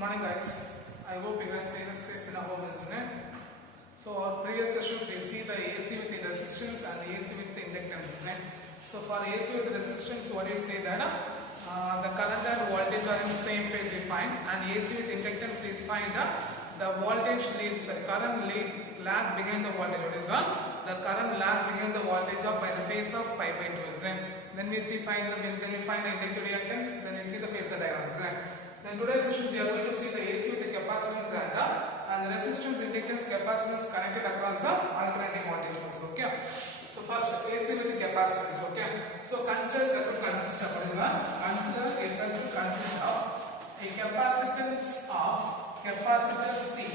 morning guys. I hope you guys stay safe in a home, isn't it? So our previous sessions we see the AC with the resistance and the AC with the inductance, isn't it? So for AC with the resistance, what do you say that the current and voltage are in the same phase we find, and AC with inductance is find the voltage leads, current lag behind the voltage. What is the current lag behind the voltage of by the phase of pi by 2, isn't it? Then we see find the inductive reactance, then we see the phasor diagrams, isn't it? Then today's session we are going to see the AC with the capacitance and the resistance, inductance, capacitance connected across the alternating voltage source. Okay. So first AC with the capacitance. Okay. So consider a circuit consists of what is that? Consider a circuit consists of a capacitance of capacitor C.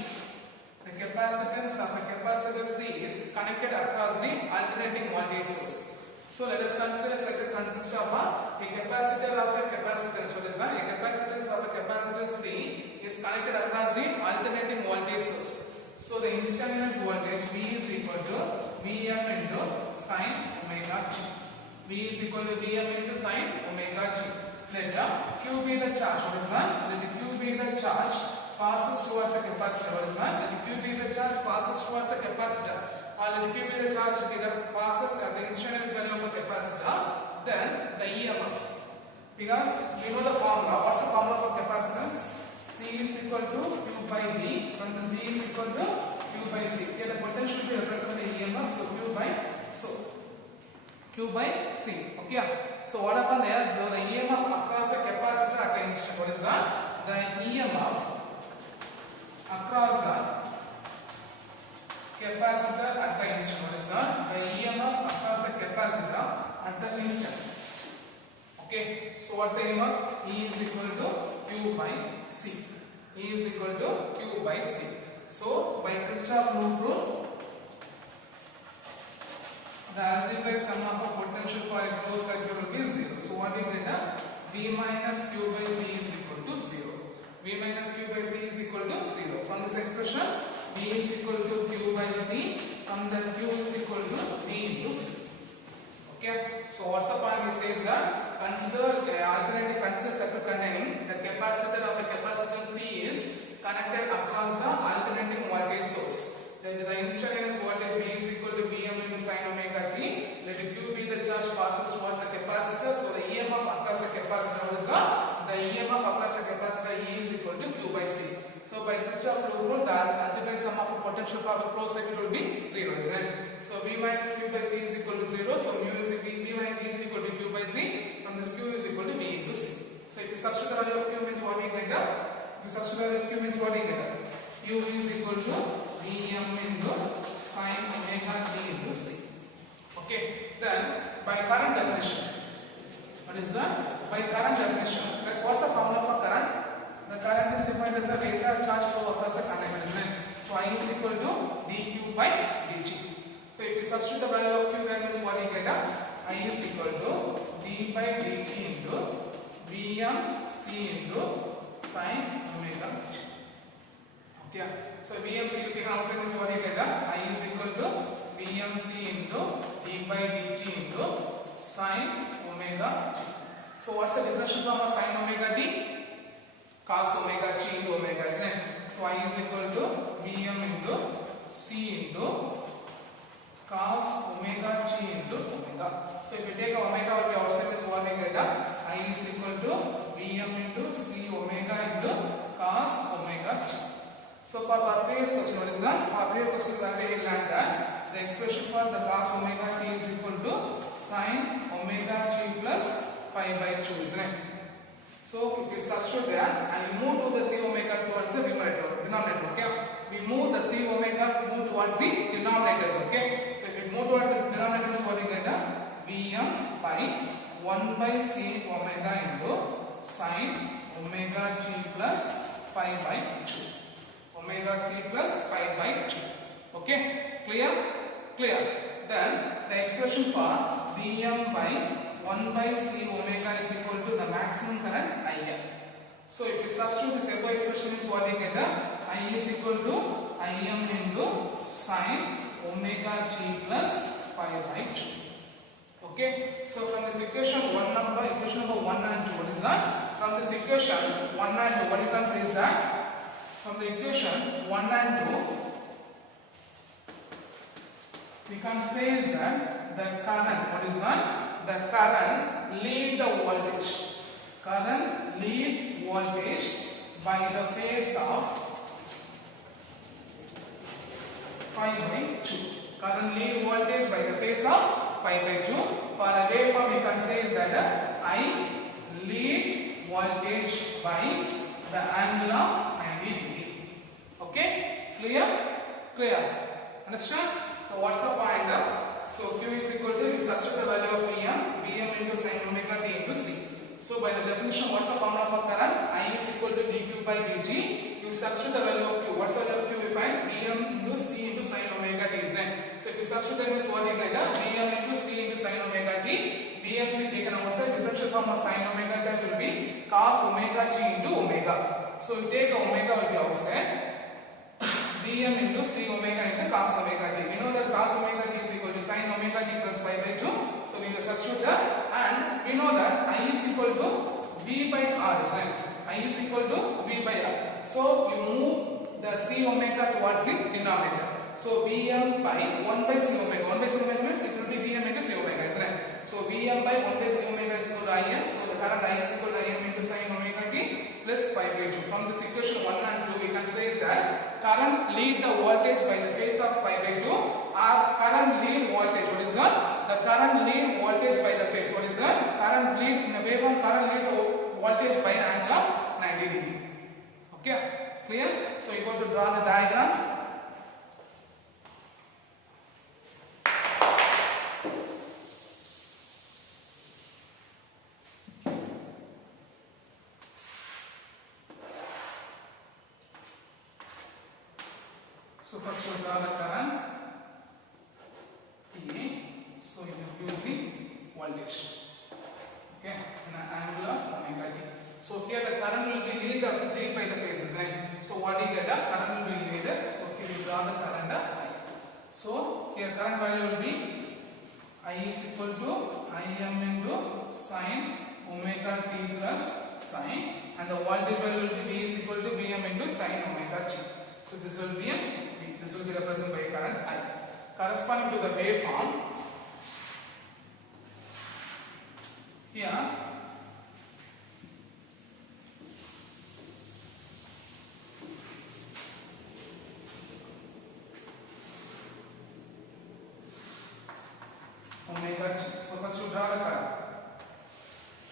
The capacitance of a capacitor C is connected across the alternating voltage source. So let us consider a circuit consists of a capacitor of a capacitance. What is that? A capacitance of a capacitor C is connected across the alternating voltage source. So the instantaneous voltage V is equal to Vm into sin omega t. V is equal to Vm into sin omega t. Let Q be the charge. What is that? Let Q be the charge passes towards the capacitor. What is that? Let Q be the charge passes towards the capacitor. Or let Q be the charge either passes at the instantaneous value of a capacitor, then the EMF. Because we know the formula. What's the formula for capacitance? C is equal to Q by V. From this V is equal to Q by C. Here the potential will be represented by EMF. So Q by C. Okay. So what happened there? So the EMF across the capacitor at the instant. What is that? The EMF across the capacitor at the instant. What is that? The EMF across the capacitor at the instant. Okay. So what's the EMF? E is equal to Q by C. E is equal to Q by C. So by Kirchhoff loop rule, the algebraic sum of a potential for a closed circuit will be 0. So what do you get? V minus Q by C is equal to 0. V minus Q by C is equal to 0. From this expression, V is equal to Q by C. From that, Q is equal to V into C. Okay. So what's the point? We say is that consider circuit containing the capacitor of a capacitor C is connected across the alternating voltage source. Then the instantaneous voltage V is equal to Vm into sin omega t. Let Q be the charge passes towards the capacitor. So the EMF across the capacitor is the EMF across the capacitor E is equal to Q by C. So by Kirchhoff loop rule, the algebraic sum of a potential for a closed circuit will be 0, isn't it? So V minus Q by C is equal to 0. So V minus V is equal to Q by C. From this Q is equal to V into C. So if you substitute the value of Q means what you get? If you substitute the value of Q means what you get? Q is equal to Vm into sin omega t into C. Okay. Then by current definition, what is that? By current definition, what's the formula for current? The current is defined as the vector charge flow across the conductor, isn't it? So I is equal to dq by dt. So if you substitute the value of Q values, what you get? I is equal to d by dt into Vm C into sin omega t. Okay. So Vm C taken outside is what you get? I is equal to Vm C into d by dt into sin omega t. So what's the differential form of sin omega t? Cos omega t into omega, isn't it? So I is equal to Vm into C into cos omega t into omega. So if you take omega will be outside this, what you get? I is equal to Vm into C omega into cos omega t. So for our previous question, what is that? For our previous question, we learned that the expression for the cos omega t is equal to sin omega t plus pi by 2, isn't it? So if you substitute that and you move to the C omega towards the denominator, okay? We move the C omega towards the denominators, okay? So if you move towards the denominators, what you get? Vm by 1 by C omega into sin omega t plus pi by 2. Omega c plus pi by 2. Okay? Clear? Clear. Then the expression for Vm by 1 by C omega is equal to the maximum current Im. So if you substitute this above expression is what you get? I is equal to Im into sin omega t plus pi by 2. Okay. So from this equation equation number 1 and 2, what is that? From this equation 1 and 2, what you can say is that from the equation 1 and 2, we can say that the current, what is that? The current lead the voltage. Current lead voltage by the phase of pi by 2. Current lead voltage by the phase of pi by 2. For a waveform, you can say that I lead voltage by the angle of 90 degree. Okay? Clear? Clear. Understand? So what's the point? So Q is equal to, we substitute the value of Vm into sin omega t into C. So by the definition, what's the formula for current? I is equal to dq by dt. You substitute the value of Q. What's the value of Q? We find Vm into C into sin omega t is then. So if you substitute this, what you get? Vm into C into sin omega t. Vmc taken outside, differential form of sin omega t will be cos omega t into omega. So we take omega will be outside. Vm into C omega into cos omega t. We know that cos omega t is equal to sin omega t plus pi by 2. So we will substitute that, and we know that I is equal to V by R, is right? I is equal to V by R. So you move the C omega towards the denominator. So Vm by 1 by C omega. 1 by C omega means it will be Vm into C omega, is right? So Vm by 1 by C omega is equal to Im. So the current I is equal to Im into sin omega t plus pi by 2. From this equation 1 and 2, we can say that current lead the voltage by the phase of pi by 2, or current lead voltage. What is that? The current lead voltage by the phase. What is that? Current lead in a waveform, current lead voltage by an angle of 90 degree. Okay? Clear? So you got to draw the diagram. So first we draw the current TA. So you will use the voltage. Okay, in an angle of omega t. So here the current will be lead by the phases, right? So what do you get? The current will be leaded. So here we draw the current I. So here current value will be I is equal to Im into sin omega t plus sin, and the voltage value will be V is equal to Vm into sin omega t. So this will be this will be represented by current I. Corresponding to the waveform, here omega t. So first you draw the current.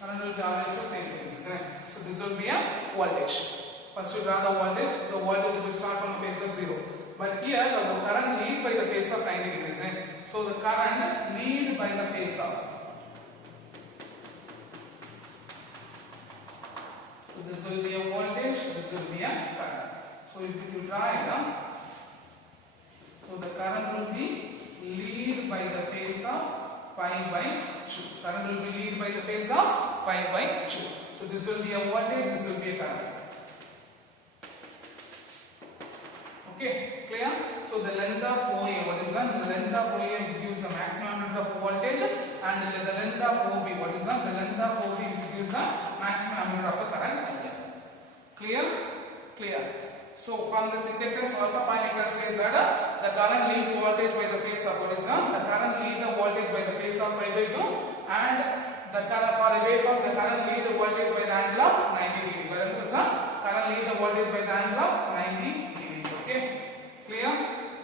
Current will be always the same phase, right? So this will be a voltage. First you draw the voltage will start from the phase of 0. But here the current lead by the phase of 90 degrees, right? So the current lead by the phase of. So this will be a voltage, this will be a current. So if you draw it, so the current will be lead by the phase of pi by 2. Current will be lead by the phase of pi by 2. So this will be a voltage, this will be a current. Okay, clear? So the length of OA, what is that? The length of OA which gives the maximum amount of voltage, and the length of OB, what is that? The length of OB which gives the maximum amount of the current IM. Clear? Clear. So from this inductance also point you can say that the current lead voltage by the phase of, what is that? The current lead the voltage by the phase of pi by 2, and the current for a waveform the current lead the voltage by the angle of 90 degree. Where is that? Current lead the voltage by the angle of 90 degree. Okay, clear?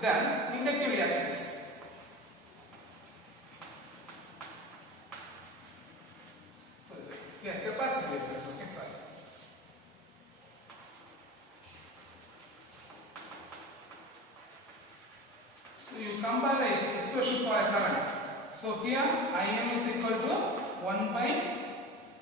Then inductive reactance. Sorry. Yeah, capacitive reactance. Okay, sorry. So you compare the expression for a current. So here Im is equal to 1 by.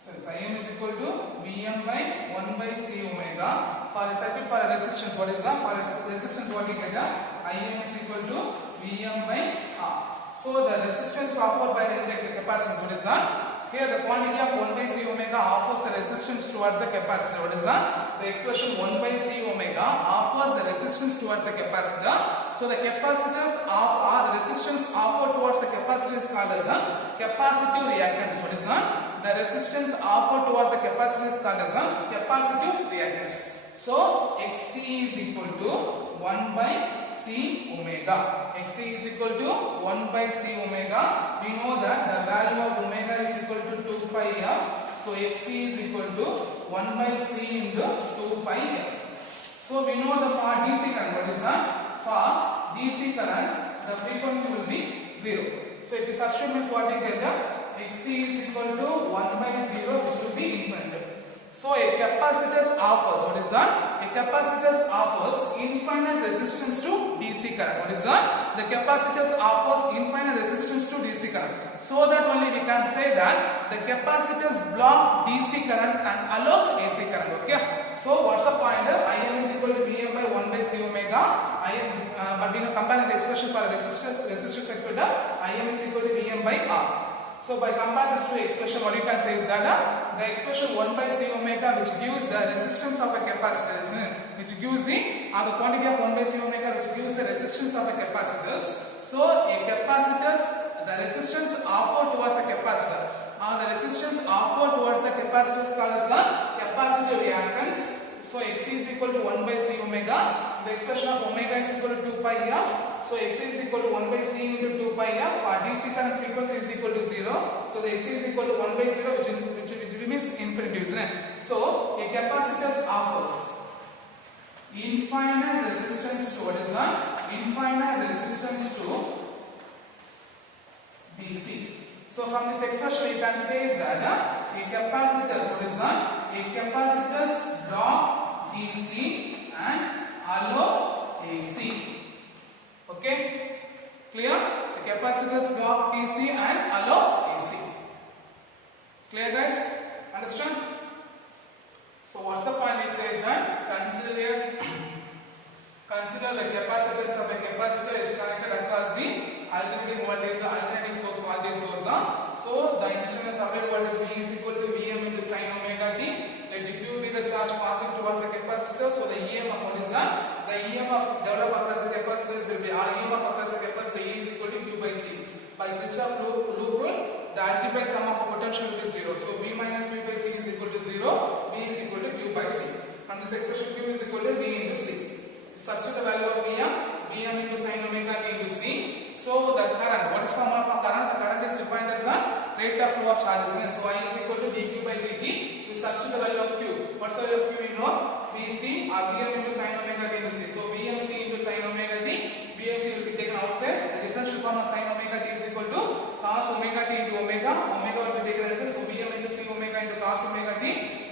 Im is equal to Vm by 1 by C omega. For a circuit for a resistance, what is that? For a resistance, what you get? Im is equal to Vm by R. So the resistance offered by the capacitance, what is that? Here the quantity of 1 by C omega offers the resistance towards the capacitor. What is that? The expression 1 by C omega offers the resistance towards the capacitor. So the capacitors or the resistance offered towards the capacitor is called as a capacitive reactance. What is that? The resistance offered towards the capacitor is called as a capacitive reactance. So Xc is equal to 1 by C omega. Xc is equal to 1 by C omega. We know that the value of omega is equal to 2 pi f. So Xc is equal to 1 by C into 2 pi f. So we know the for DC current. What is that? For DC current, the frequency will be 0. So if you substitute means what you get, Xc is equal to 1 by 0, which will be infinite. So a capacitor offers, what is that? A capacitor offers infinite resistance to DC current. What is that? The capacitor offers infinite resistance to DC current. So that only we can say that the capacitors block DC current and allows AC current. Okay. So what's the point? Im is equal to Vm by 1 by C omega. But we know comparing the expression for resistor circuit, Im is equal to Vm by R. So by comparing this to expression, what you can say is that the expression 1 by C omega, which gives the resistance of a capacitor, which gives the quantity of 1 by C omega, which gives the resistance of a capacitors. So a capacitors, the resistance offered towards a capacitor, the resistance offered towards the capacitor is called as the capacitive reactance. So Xc is equal to 1 by C omega. The expression of omega is equal to 2 pi f. So Xc is equal to 1 by C into 2 pi f. For DC current frequency is equal to 0. So the Xc is equal to 1 by 0, which remains infinity, isn't it? So a capacitor offers infinite resistance to, what is that? Infinite resistance to DC. So from this expression we can say is that a capacitor, what is that? A capacitors block DC and allow AC. Okay? Clear? The capacitors block DC and allow AC. Clear, guys? Understand? So what's the point? We say is that consider the capacitance of a capacitor is connected across the alternating voltage, alternating source voltage source. So the instrument supply voltage V is equal to Vm into sin omega t. Let the Q be the charge passing towards the capacitor. So the EMF, what is that? The EMF developed across the capacitor will be EMF across the capacitor E is equal to Q by C. By Kirchhoff loop rule, the algebraic sum of a potential will be 0. So V minus V by C is equal to 0. V is equal to Q by C. From this expression, Q is equal to V into C. Substitute the value of Vm into sin omega t into C. So the current, what is formula for current? The current is defined as the rate of flow of charges. So I is equal to dq by dt. We substitute the value of Q. What's the value of Q? We know Vc or Vm into sin omega t into C. So Vmc into sin omega t. Vmc will be taken outside. The differential form of sin omega t is equal to cos omega t into omega. Omega will be taken as so Vm into c omega into cos omega t.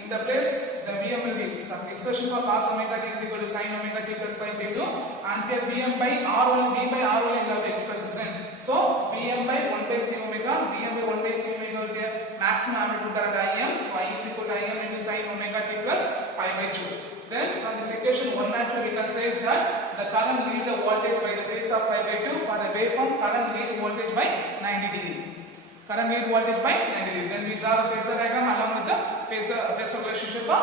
In the place, the Vm will be the expression for cos omega t is equal to sin omega t plus pi by 2. And here Vm by R only, V by R only you have to express this. So Vm by 1 by c omega, Vm by 1 by c omega will be a maximum amplitude current Im. So I is equal to Im into sin omega t plus pi by 2. Then from this equation 1 and 2 we can say is that the current lead the voltage by the phase of pi by 2. For the waveform, current lead voltage by 90 degree. Current lead voltage by 90 degree. Then we draw the phasor diagram along with the phasor relationship of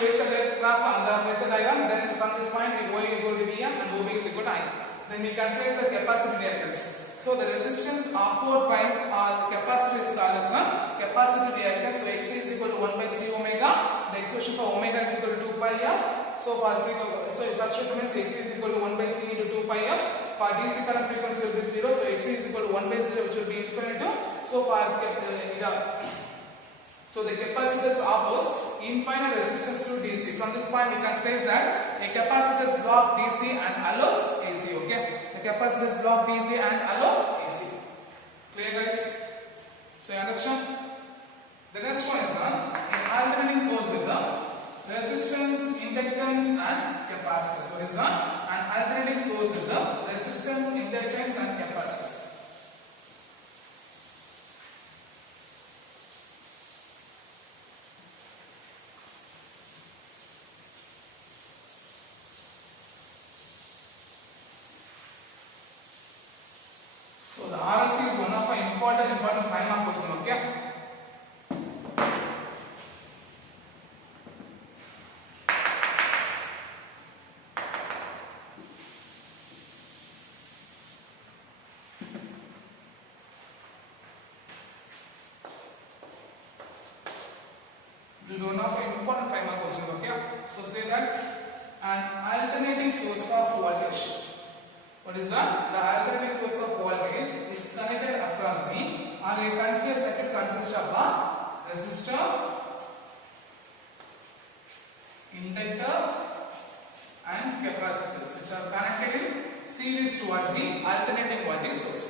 phasor graph and the phasor diagram. Then from this point, O is equal to Vm and OB is equal to I. Then we can say it's a capacitive reactance. So the resistance offered by the capacitor is called as the capacitive reactance. So Xc is equal to 1 by C omega. The expression for omega is equal to 2 pi f. So for substitute means Xc is equal to 1 by C into 2 pi f. For DC current frequency will be 0. So Xc is equal to 1 by 0, which will be infinite. So for so the capacitors offers infinite resistance to DC. From this point, we can say that a capacitors block DC and allows AC. Okay, the capacitors block DC and allow AC. Clear, guys? So you understand? The next one is an alternating source with the resistance, inductance, and capacitors. What is that? An alternating source with the resistance, inductance, and capacitors. So the RLC is one of our important 5 mark question. Okay. It will be one of the important 5 mark question. Okay, so say that an alternating source of voltage. What is that? The alternating source of voltage is connected across the, or a consider circuit consists of a resistor, inductor and capacitors which are connected in series towards the alternating voltage source.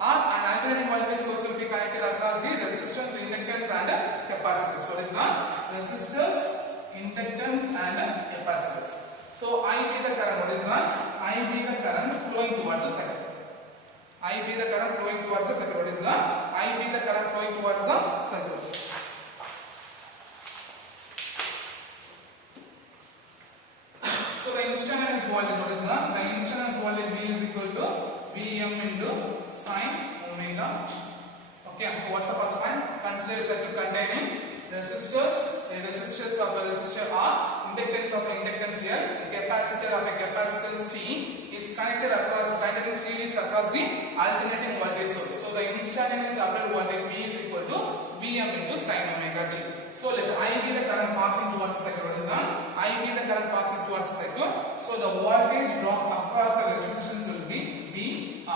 Or an alternating voltage source will be connected across the resistors, inductance and capacitors. What is that? Resistors, inductance and capacitors. So I be the current. What is that? I be the current flowing towards the circuit. I be the current flowing towards the circuit. What is that? I be the current flowing towards the circuit. So the instantaneous voltage. What is that? The instantaneous voltage V is equal to Vm into sine omega t. Okay. So what's the first point? Consider a circuit containing resistors. The resistors of a resistor R, inductance of an inductance L, the capacitor of a capacitance C is connected in series across the alternating voltage source. So the instantaneous applied voltage V is equal to Vm into sine omega t. So let I be the current passing towards the circuit. What is that? I be the current passing towards the circuit. So the voltage drop across the resistance will be VR.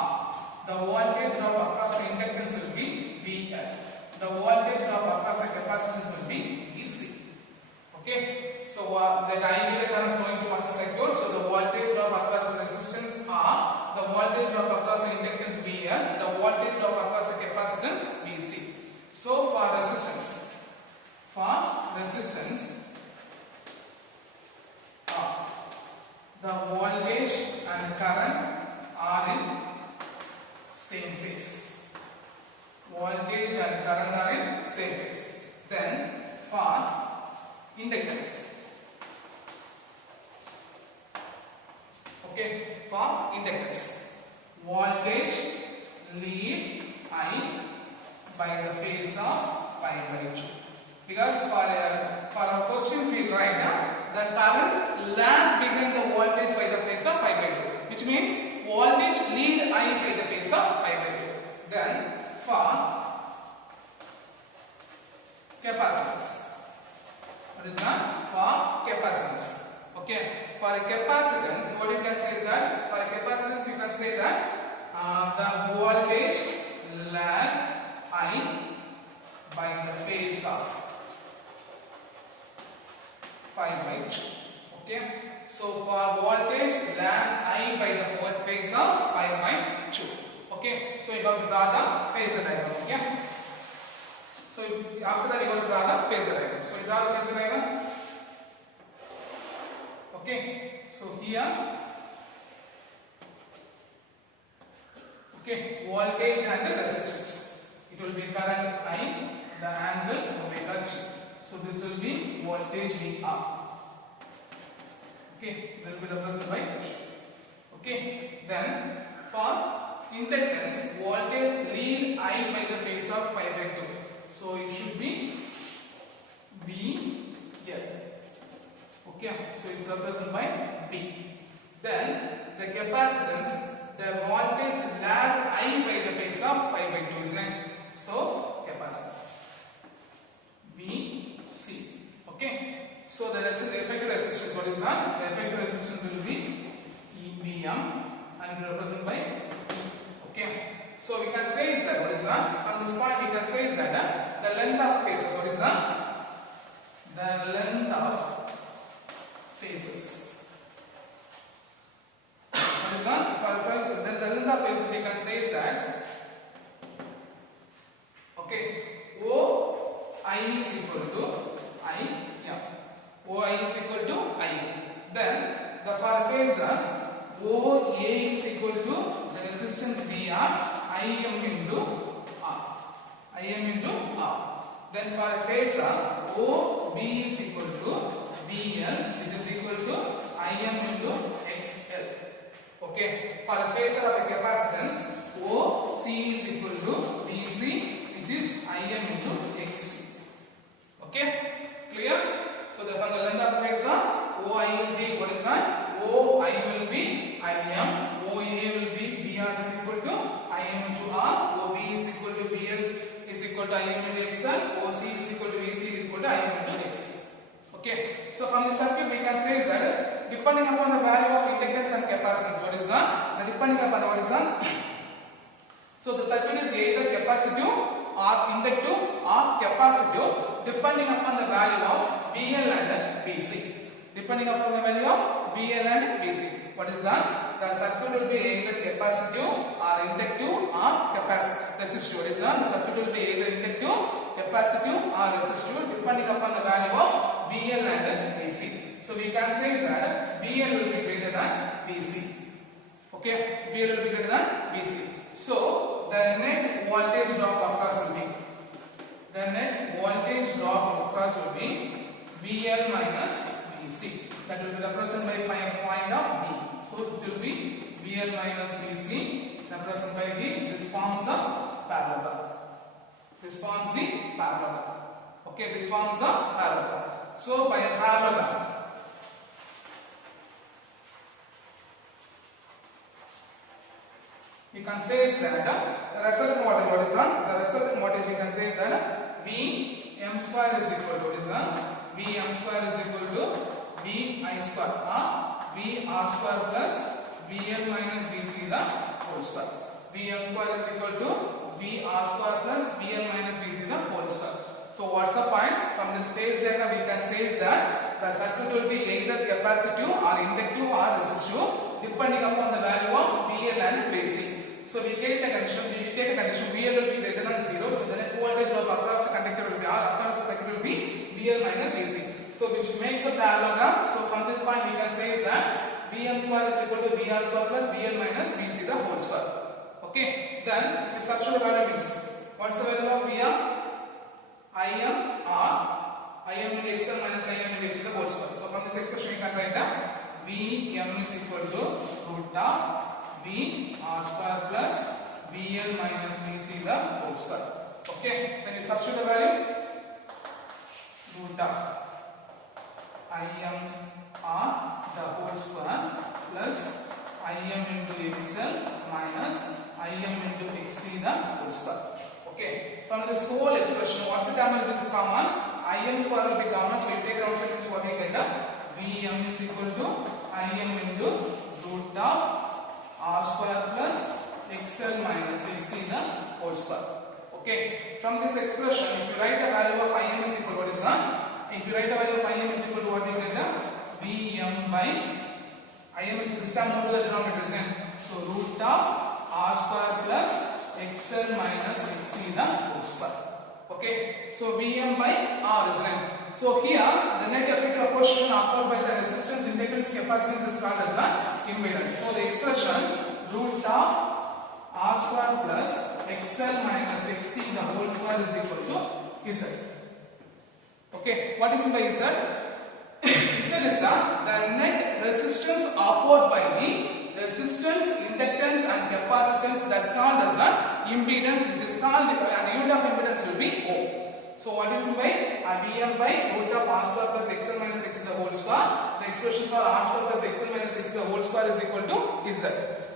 The voltage drop across the inductance will be VL. The voltage drop across the capacitance will be VC. Okay. So that I be the current flowing towards the circuit. So the voltage drop across the resistance R, the voltage drop across the inductance VL, the voltage drop across the capacitance VC. So for resistance the voltage and current are in same phase. Voltage and current are in same phase. Then for inductance. Okay, for inductance, voltage lead I by the phase of pi by 2. Because for our questions we write now, the current lag behind the voltage by the phase of pi by 2, which means voltage lead I by the phase of pi by 2. Then for capacitance, what is that? For capacitance. Okay, for a capacitance, what you can say is that for a capacitance you can say that the voltage lag I by the phase of pi by 2. Okay, so for voltage lag I by the phase of pi by 2. Okay, so you have to draw the phasor diagram. Okay, so after that you have to draw the phasor diagram. So you draw the phasor diagram. Okay, so here, okay, voltage and the resistance. It will be current I, the angle omega t. So this will be voltage VR. Okay, that will be represented by E. Okay, then for inductance, voltage lead I by the phase of pi by 2. So it should be VL. Okay, so it's represented by B. Then the capacitance, the voltage lag I by the phase of pi by 2 is right. So capacitance VC. Okay, so the effective resistance, what is that? The effective resistance will be EVM and represented by E. Okay, so we can say is that, what is that? From this point we can say is that the length of phases, what is that? The length of phases. What is that? For then the length of phases you can say is that, okay, OI is equal to IM. OI is equal to IM. Then the for phasor OA is equal to the resistance VR IM into R. IM into R. Then for a phasor OB is equal to VL, which is equal to IM into XL. Okay, for a phasor of a capacitance OC is equal to VC, which is IM into XC. Okay, clear? So the from the length of phasor OI will be, what is that? OI will be IM, OA will be VR is equal to IM into R, OB is equal to VL is equal to IM into XL, OC is equal to VC is equal to IM into XC. can say is that depending upon the value of inductance and capacitance, what is the depending upon what is the so the circuit is either capacitive or inductive or capacitive depending upon the value of VL and VC. Depending upon the value of VL and VC. What is that? The circuit will be either capacitive or inductive or resistive. What is that? The circuit will be either inductive, capacitive or resistive depending upon the value of VL and VC. So we can say that VL will be greater than VC. Okay, VL will be greater than VC. So the net voltage drop across will be VL minus VC. That will be represented by a point of D. So it will be VL minus VC represented by D. This forms the parallel. Okay, this forms the parallel. So by a parallel, you can say that the resultant voltage, what is that? The resultant voltage you can say that Vm square is equal to what is that? Vm square is equal to Vi square or Vr square plus Vl minus Vc the whole square. Vm square is equal to Vr square plus Vl minus Vc the whole square. So what's the point? From this phase diagram we can say is that the circuit will be either capacitive or inductive or resistive depending upon the value of VL and VC. So we take a condition VL will be greater than 0. So the net voltage drop across the conductor will be across the circuit will be VL minus VC. So which makes a parallelogram. So from this point we can say is that Vm square is equal to Vr square plus Vl minus Vc the whole square. Okay. Then if substitute the value means what's the value of Vr? Im into XL minus Im into X the whole square. So from this expression you can write that Vm is equal to root of Vr square plus Vl minus Vc the whole square. Okay. Then you substitute the value root of Im the whole square plus Im into XL minus Im into Xc the whole square. Okay. From this whole expression, what's the term will be common? Im square will be common. So you take it outside, it's what we get Vm is equal to Im into root of R square plus XL minus Xc the whole square. Okay. From this expression, if you write the value of Im is equal to what is that? If you write the value of Im is equal to what we get Vm by Im is this time more to the denominator, isn't it? So root of R square plus XL minus Xc the whole square. Okay. So Vm by R, isn't it? So here the net effective portion offered by the resistance, inductance, capacitance is called as the impedance. So the expression root of R square plus XL minus Xc the whole square is equal to Z. Okay, what is by Z? Z is the net resistance offered by the resistance, inductance and capacitance, that's called as the impedance, which is called, and the unit of impedance will be Ohm. So what is by Vm by root of R square plus XL minus X the whole square. The expression for R square plus XL minus X the whole square is equal to Z.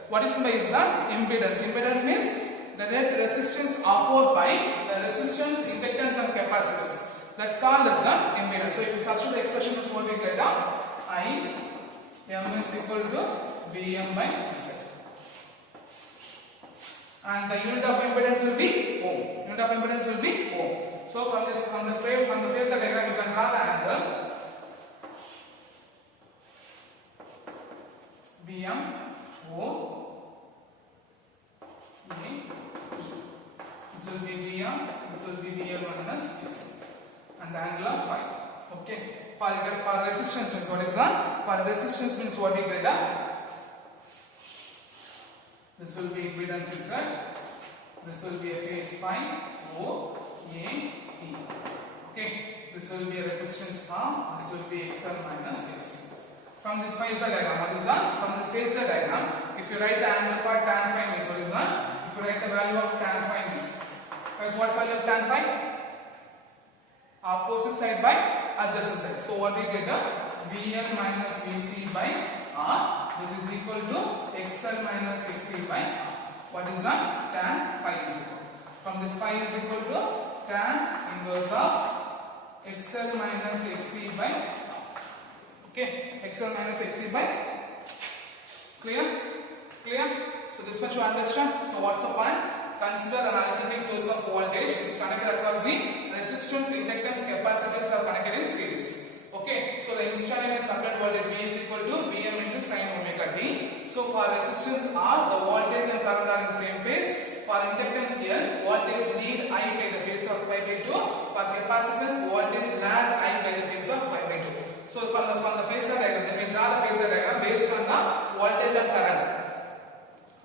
What is by Z? Impedance. Impedance means the net resistance offered by the resistance, inductance and capacitance. That's called as the impedance. So if you substitute the expression is what we get Im is equal to Vm by Z. And the unit of impedance will be Ohm. Unit of impedance will be Ohm. So from the phasor diagram you can draw the angle Vm O A. This will be Vm. This will be Vl minus Vc. And the angle of phi. Okay. For resistance means what is that? For resistance means what we get this will be impedance is that this will be a phase phi O A T. Okay. This will be a resistance arm. This will be XL minus Xc. From this phasor diagram, what is that? From this phasor diagram, if you write the angle for tan phi means what is that? If you write the value of tan phi means, what's the value of tan phi? Opposite side by adjacent side. So what we get Vl minus Vc by R, which is equal to XL minus Xc by R. What is that? Tan phi is equal. From this phi is equal to tan inverse of XL minus Xc by R. Okay, XL minus XC by clear? Clear? So this much you understand. So what's the point? Consider an alternating source of voltage is connected across the resistance, inductance, capacitance are connected in series. Okay, so the instantaneous applied voltage V is equal to Vm into sin omega t. So for resistance R, the voltage and current are in same phase. For inductance L, voltage lead I by the phase of pi by 2. For capacitance, voltage lag I by the phase of pi by 2. So from the phasor diagram, we draw the phasor diagram based on the voltage and current.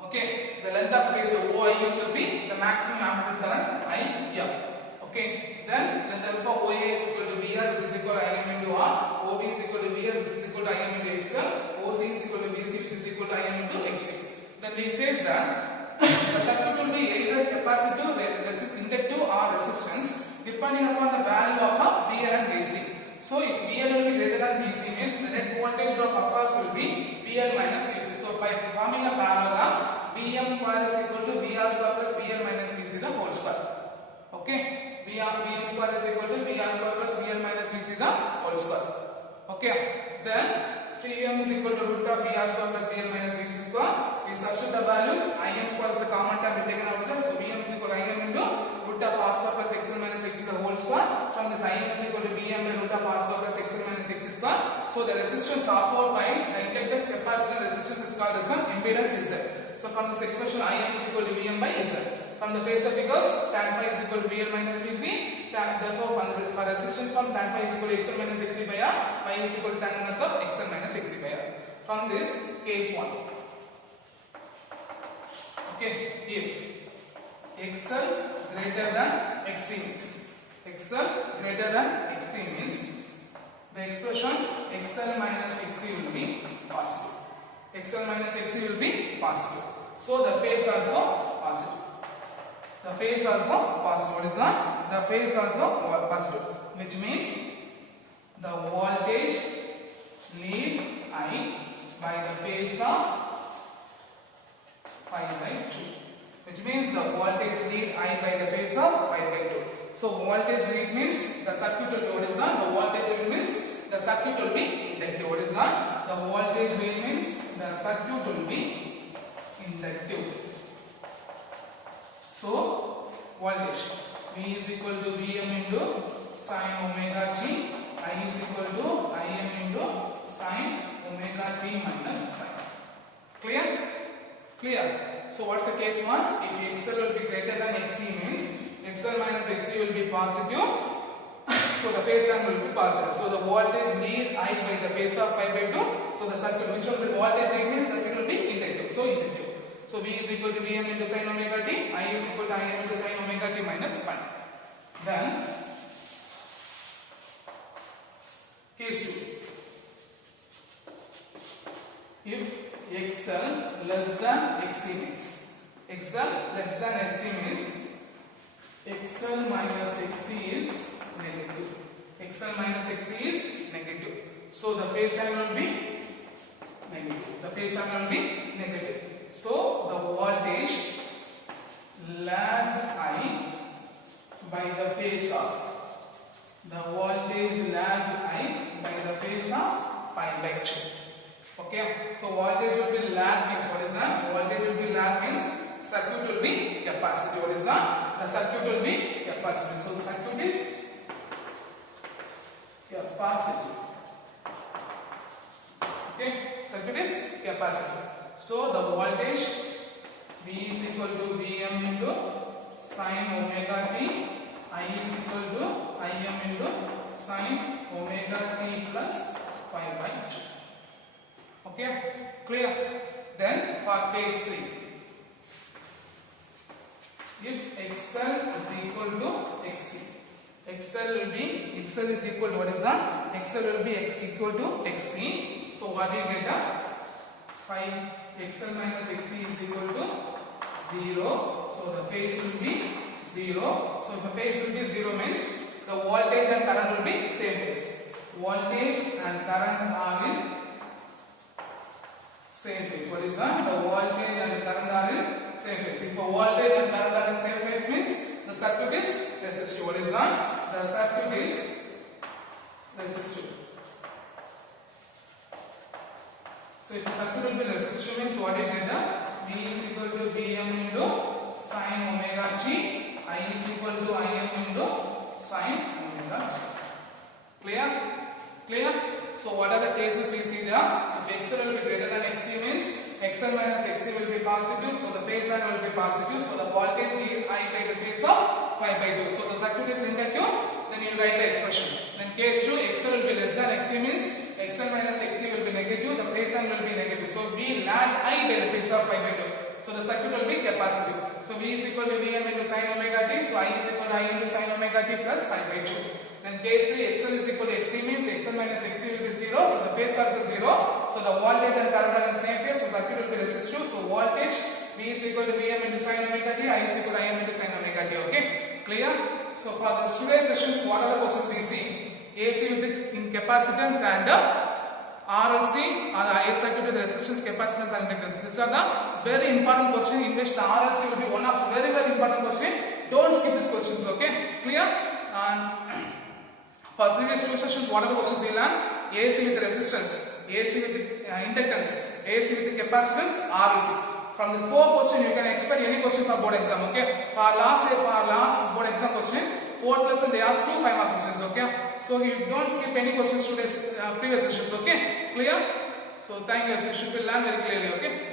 Okay, the length of phasor OI should be the maximum amplitude current IM. Okay, then therefore OA is equal to VR, which is equal to IM into R. OB is equal to VR, which is equal to IM into XL. OC is equal to BC, which is equal to IM into XC. Then he says that the circuit will be either capacitive, inductive or resistance depending upon the value of a VL and VC. So if VL will be greater than VC means the net voltage drop across will be VL minus VC. So by forming a parallelogram, Vm square is equal to VR square plus VL minus VC the whole square. Okay, Vm square is equal to VR square plus VL minus VC the whole square. Okay, then Vm is equal to root of VR square plus VL minus VC square. We substitute the values. Im square is the common term we taken outside. So Vm is equal to Im into root of R square plus XL minus XC the whole square. From this Im is equal to Vm by root of R square plus XL minus XC square. So the resistance offered by the inductance, capacitor resistance is called as an impedance Z. So from this expression Im is equal to Vm by Z. From the phasor figures, tan phi is equal to VL minus VC. Therefore, for resistance from tan phi is equal to XL minus XC by R, phi is equal to tan inverse of XL minus XC by R. From this, case 1. Okay, if XL greater than XC means the expression XL minus XC will be positive. XL minus XC will be positive. So the phase also positive. The phase also positive. What is that? The phase also positive, which means the voltage lead I by the phase of pi by 2. Which means the voltage lead I by the phase of pi by 2. So voltage lead means the circuit will be, what is that? The voltage lead means the circuit will be inductive. What is that? The voltage lead means the circuit will be inductive. So voltage V is equal to Vm into sin omega t. I is equal to Im into sin omega t minus pi. Clear? Clear. So what's the case 1? If XL will be greater than XC means XL minus XC will be positive. So the phase angle will be positive. So the voltage lead I by the phase of pi by 2. So the circuit, which will be voltage lead means circuit will be inductive. So inductive. So V is equal to Vm into sin omega t. I is equal to Im into sin omega t minus pi. Then case 2. If XL less than XC means XL minus XC is negative. XL minus XC is negative. So the phase angle will be negative. So the voltage lag I by the phase of pi by 2. Okay, so voltage will be lag means what is that? Voltage will be lag means circuit will be capacitive. What is that? The circuit will be capacitive. So the circuit is capacitive. Okay, circuit is capacitive. So the voltage V is equal to Vm into sin omega t. I is equal to Im into sin omega t plus pi by 2. Okay, clear? Then for case 3, if XL is equal to XC, XL is equal to what is that? XL will be equal to XC. So what do you get? 5 XL minus XC is equal to 0. So the phase will be 0. So if the phase will be 0 means the voltage and current will be same phase. Voltage and current are in same phase. What is that? The voltage and current are in same phase. If the voltage and current are in same phase means the circuit is resistive. What is that? The circuit is resistive. So if the circuit will be resistive means what you get? V is equal to Vm into sin omega t, I is equal to Im into sin omega t. Clear? Clear? So what are the cases we see there? If XL will be greater than XC means XL minus XC will be positive, so the phase angle will be positive, so the voltage lead I by the phase of pi by 2. So the circuit is inductive, then you write the expression. Then case 2, XL will be less than XC means XL minus XC will be negative, the phase angle will be negative. So V lag I by the phase of pi by 2. So the circuit will be capacitive. So V is equal to Vm into sin omega t, so I is equal to I into sin omega t plus pi by 2. Then case 3, XL is equal to XC means XL minus XC will be 0, so the phase also 0. So the voltage and current are in the same phase, so circuit will be resistive. So voltage V is equal to Vm into sin omega t, I is equal to Im into sin omega t. Okay, clear? So for the today's sessions, what are the questions we see? AC with the incapacitance and RLC or the AC circuit with resistance, capacitance and inductance. These are the very important questions in which the RLC will be one of very important question. Don't skip these questions. Okay, clear? And for previous two sessions, what are the questions we learned? AC with resistance, AC with inductance, AC with the capacitance, RLC. From this 4 question, you can expect any question for board exam. Okay. For last board exam question, 4th lesson they asked 2 5 mark questions. Okay. So you don't skip any questions to this previous sessions. Okay. Clear? So thank you. You should be learned very clearly. Okay.